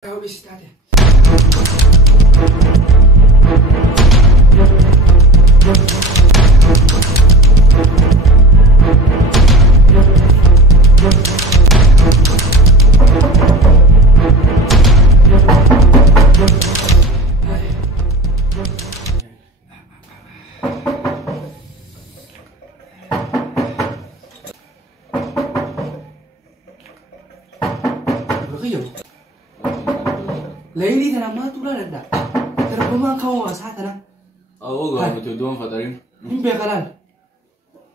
Kau istirahat ya. Laili tana ma tura da terpemang kau wasa tana. Oh, gak betul doang fatarin. Imbe kalal.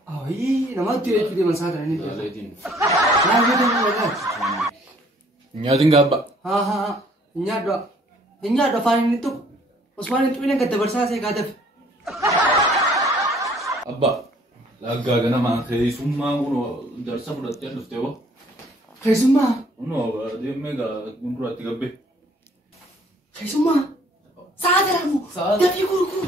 Oh, nama tu itu dia masa tana ni. Lain. Nah, dia ada. Nyatin gaba. Ha. Nyado farin itu. Usman itu ini kata bersa saya kata. Abba. Laga gana mah kayak semua uno darsa berat ya dufte wo. Kayak semua. Uno dia mega guntur hati gabe. Kayak semua. Sadar kamu. Sadar. Tapi guru.